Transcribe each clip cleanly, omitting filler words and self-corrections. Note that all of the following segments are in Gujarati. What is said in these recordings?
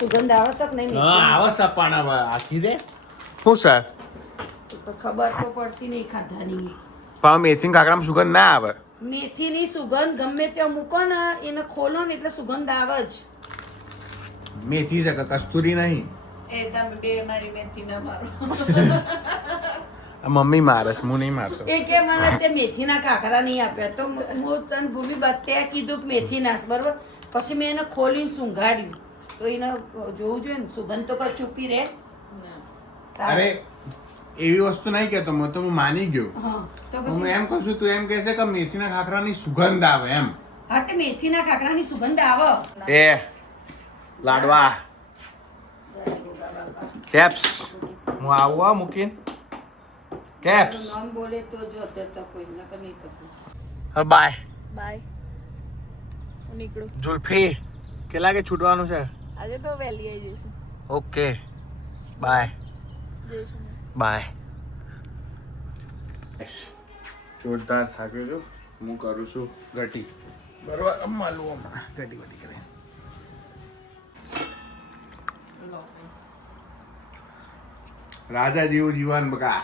સુગંધ આવે છે કે નહીં? હા આવે છે પણ હવે આખી રે શું છે તો ખબર તો પડતી નહીં ખાધાની. પણ મેથીના કાકડામાં સુગંધ ના આવે. મેથીની સુગંધ ગમે ત્યાં મૂકો ને એને ખોલો ને એટલે સુગંધ આવે જ. મેથી છે કે કસ્તુરી નહીં. એ તમે બે મારી મેથી ના મારો. મમ્મી મારે છે, હું નહીં મારતો. એ કે મને તે મેથીના કાકરા નહીં આપ્યા તો હું તને ભૂમિ બત્યા કીધું કે મેથી નાસ બરોબર. પછી મેં એને ખોલીને સૂંઘાડ્યું તો એને જોવું જોઈએ ને સુગંધ તો કઈ ચૂપી રહે. અરે એવી વસ્તુ નહીં કહેતો હું તો હું માની ગયો. હા તો હું પછી એમ કહું છું તું એમ કહે છે કે મેથીના ખાખરાની સુગંધ આવે એમ. હા તે મેથીના કાકરાની સુગંધ આવે. એ લાડવા કેપ્સ હું આવું આ મૂકીને કેપ્સ નામ બોલે તો જો તો કોઈ નકર નહીં તો. હવે બાય બાય. હું નીકળું. જુલ્ફી કેટલા કે છૂટવાનું છે? આજે તો વહેલી આવી જઈશું. ઓકે બાય જઈશું. બાય. જોરદાર થાક્યો છું. હું કરું છું ગટી બરોબર. મળું હમણાં ગટી વટી કરે. રાજા જેવું જીવન બકા.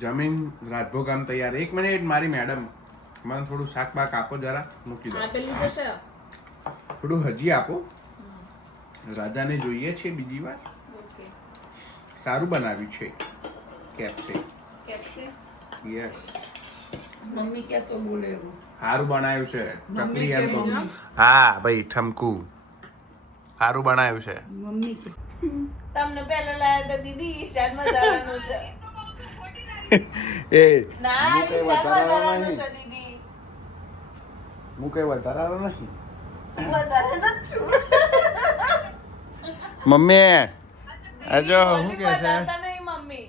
જમીન રાજભોગ આમ તૈયાર. 1 મિનિટ મારી મેડમ મને થોડું શાક બાક આપો જરા મૂકી દો. આપેલું તો છે. થોડું હજી આપો. રાજાને જોઈએ છે બીજી વાર. ઓકે. સારું બનાવ્યું છે કેપ્સે. કેપ્સે. યસ મમ્મી કે તો બોલે એવું. સારું બનાવ્યું છે ચકલી એમ તો. મમ્મી હા ભાઈ ઠમકુ સારું બનાવ્યું છે. મમ્મી કે તમને પહેલા લાયા તો દીદી ઈશાન વધારાનું છે. એ ના હું કઈ ઈશાન વધારાનો વધારાનું નહીં. છે દીદી. હું કઈ વધારાનો નહીં. વધારાનું જ છું. મમ્મી આ જો દીદી શું ઓલી કે છે વધારતા નહીં મમ્મી.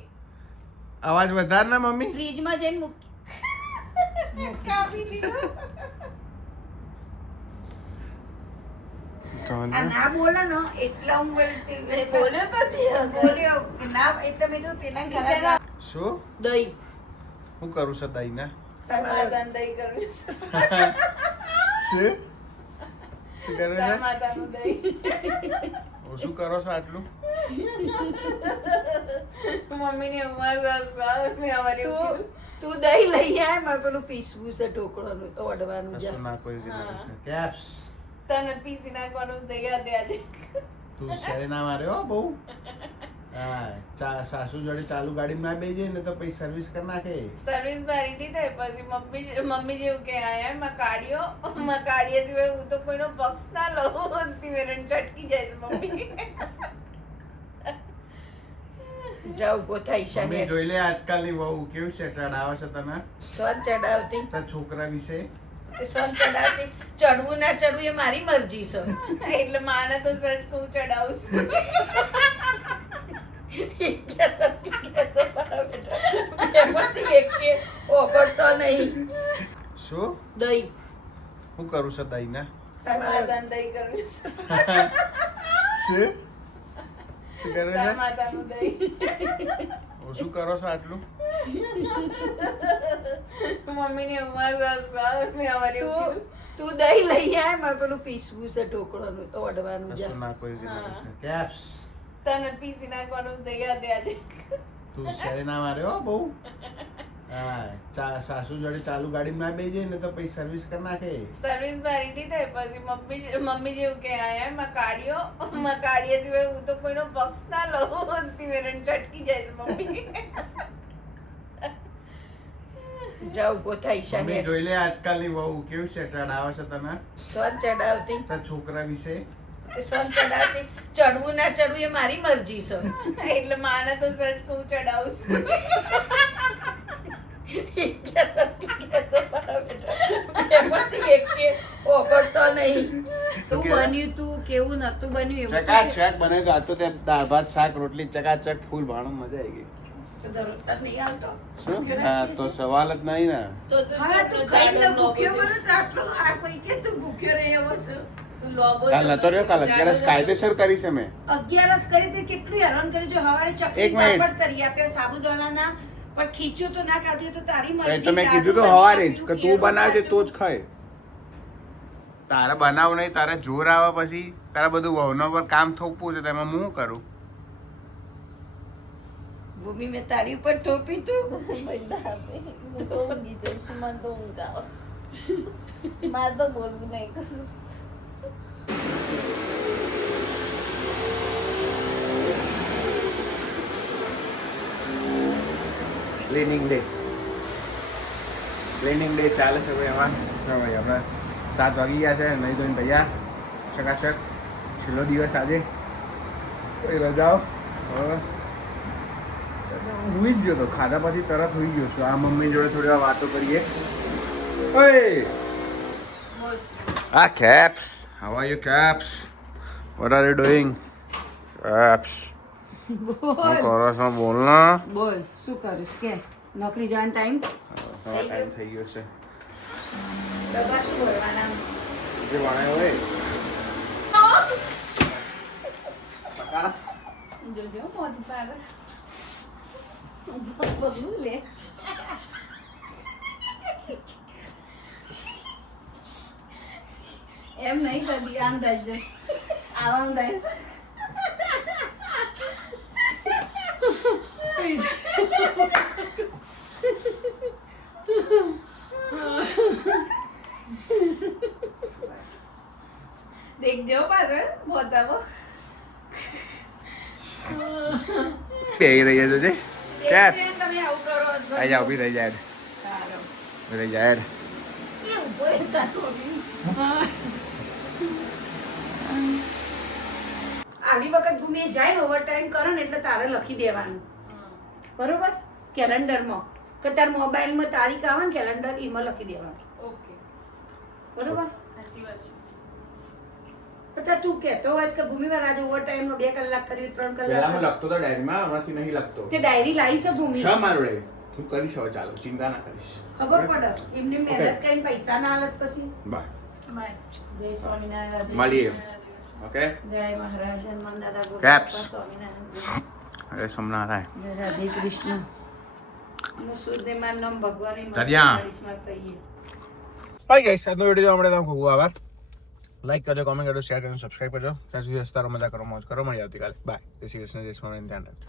અવાજ વધાર ના મમ્મી. ફ્રીજમાં જઈને મૂક. કાપી દીધું. આ ના બોલે ને એટલે હું બોલતી. બોલ્યો તો નહીં. બોલ્યો ના એટલે મેં કીધું પેલા ખરાબ. શું દહીં હું કરું છું દહીં ના માતાનું દહીં કરવું છે. શું શું કરે છે? માતાનું દહીં. શું કરો છો આટલું? મમ્મીની ઉંમર સ્વાદ મેં અમારી તું તું દહીં લઈ આય મારે પેલું પીસવું છે ઢોકળાનું તો વડવાનું કશું જા. ના કોઈ કીધું છે. કેપ્સ તને પીસી નાખવાનું દહીં હતી આજે. તું શેરે ના મારે હો બહુ. હા સાસુ જોડે ચાલુ ગાડીમાં ના બેસી જાય ને તો પછી સર્વિસ કરી નાખે. સર્વિસ મારી લીધે પછી મમ્મી જેવું કે આયા મકાડીઓ સિવાય હું તો કોઈનો પક્ષ ના લઉં. મેરન ચટકી જાય છે મમ્મી. જા ઉભો થાય મમ્મી ઈશાને જોઈ લે આજકાલની વહુ કેવું છે ચડાવે છે તને સન ચડાવતી તારા છોકરા વિશે. સન ચડાવતી ચડવું ના ચડવું એ મારી મરજી છે. એટલે માને તો સચ કહું ચડાવું છું. એમાંથી એક કે ઓગળતો નહીં. શું દહીં હું કરું છું દહીં ના માતાનું દહીં કરવું છે. શું શું કરે છે? માતાનું દહીં. શું કરો છો આટલું? મમ્મીની ઉંમર સ્વાદ મેં અમારી તું તું દહીં લઈ આય મારે પેલું પીસવું છે ઢોકળાનું તો વડવાનું જા. કશું ના કોઈ કીધું છે. કેપ્સ તને પીસી નાખવાનું દહીં હતી આજે. તું શેરે ના મારે હો બહુ. હા સાસુ જોડે ચાલુ ગાડીમાં ના બેસી જાય ને તો પછી સર્વિસ કરી નાખે. સર્વિસ મારી લીધે પછી મમ્મી જેવું કે આયા મકાડીઓ સિવાય હું તો કોઈનો પક્ષ ના લઉં. મેરન ચટકી જાય છે મમ્મી. જા ઉભો થાય ઈશાને મમ્મી જોઈ લે આજકાલની વહુ કેવું છે ચડાવે છે તને સન ચડાવતી તારા છોકરા વિશે. સન ચડાવતી ચડવું ના ચડવું એ મારી મરજી છે. એટલે માને તો સચ કહું ચડાવું છું. એમાંથી એક કે ઓગળતો નહીં. તું બન્યું તું કેવું નતું બન્યું એવું ચકાચક બને તો આ તો તે દાળ ભાત શાક રોટલી ચકાચક ફૂલ ભાણું મજા આવી ગઈ. તો દરરોજ તાર નહીં આવતો. શું હા તો સવાલ જ નહીં ને. હા તું ખાઈને ભૂખ્યો બનો તો આટલો આ કોઈ કે તું ભૂખ્યો રહે એવો છે. તું લોબો કાલ નતો રહ્યો કાલ 11 કાયદેસર કરી છે મેં. 11 કરી તે કેટલું હેરાન કર્યું જો હવારે એક ચકલી મિનિટ. પાપડ તરી આપ્યા સાબુદાણાના પણ ખીચ્યું તો ના ખાધું તો તારી મરજી. એટલે મેં કીધું તો હવારે જ કે તું બનાવજે તો જ ખાય. તારે બનાવું નહીં, તારે જોર આવે પછી તારે બધું વહુનો પર કામ થોપવું છે, તેમાં હું શું કરું? ભૂમિ મેં તારી ઉપર થોપી તું. બધા હું તો ઊંઘી જઉં છું, મને તો ઊંઘ આવશે. મારે તો બોલવું નહીં કશું. ક્લિનિંગ ડે ચાલે છે ભાઈ. એમાં જો ભાઈ આપણે 7 વાગી ગયા છે, નહીં ધોઈને તૈયાર ચકાચક. છેલ્લો દિવસ આજે, કોઈ રજાઓ. હવે હુઈ જ ગયો તો, ખાધા પછી તરત હુઈ ગયો છું. આ મમ્મી જોડે થોડી વાર વાતો કરીએ. ઓય આ caps, how are you caps? What are you doing caps? બોલ કરો છો? બોલ ના. બોલ શું કરીશ કે નોકરી જવાનો ટાઈમ ટાઈમ થઈ ગયો છે. ડબ્બા શું ભરવાના? જે વણાયો હોય જોજો મોત પાડે. પગલું લે. એમ નહીં કદી આમ થાય છે, આમ થાય છે. દેખજો પાછળ બોતાવો. બેહી રહી છે જે કેપ્સ. તમે આવું કરો આઈ જાઓ, ઉભી રહી જાય, સારું. રહી જાય. એ ઊભો રહેતા તો બી. આલી વખત ભૂમિ જાય ને ઓવર ટાઈમ કરે ને એટલે તારે લખી દેવાનું, બરોબર? કેલેન્ડરમાં કે તાર મોબાઈલમાં તારીખ આવે ને કેલેન્ડર એમાં લખી દેવાનું, ઓકે, બરોબર? સાચી વાત છે. તો તું કહેતો હોય કે ભૂમિવાર આજે ઓવર ટાઈમમાં 2 કલાક કર્યું, 3 પહેલા કલાક હું લખતો તો ડાયરીમાં, હમણાંથી નહીં લખતો. તે ડાયરી લાવી છે ભૂમિ, શા મારું ડાયરી? તું કરીશ હવે, ચાલો ચિંતા ના કરીશ. ખબર પડે એમને મહેનત કરીને પૈસા ના હાલત પછી. Bye, bye. જય સ્વામિનારાયણ. મળીએ. ઓકે, જય મહારાજ હનુમાન દાદા ગોળ Caps. સ્વામિનારાયણ. અરે સોમનાથ. જય રાધે કૃષ્ણ. હું શુદ્ધ માર નામ ભગવાન દરિયા. કહીએ. બાય ગાઈસ, આજનો વિડીયો આપણે તમને ખૂબ આભાર. લાઈક કરજો, કોમેન્ટ કરજો, શેર કરજો, સબસ્ક્રાઇબ કરજો. ત્યાં સુધી હસતા રહો, મજા કરો, મોજ કરો. મળી આવતીકાલે. બાય. જય શ્રી કૃષ્ણ, જય સ્વામિનારાયણ. ધ્યાન રાખજો.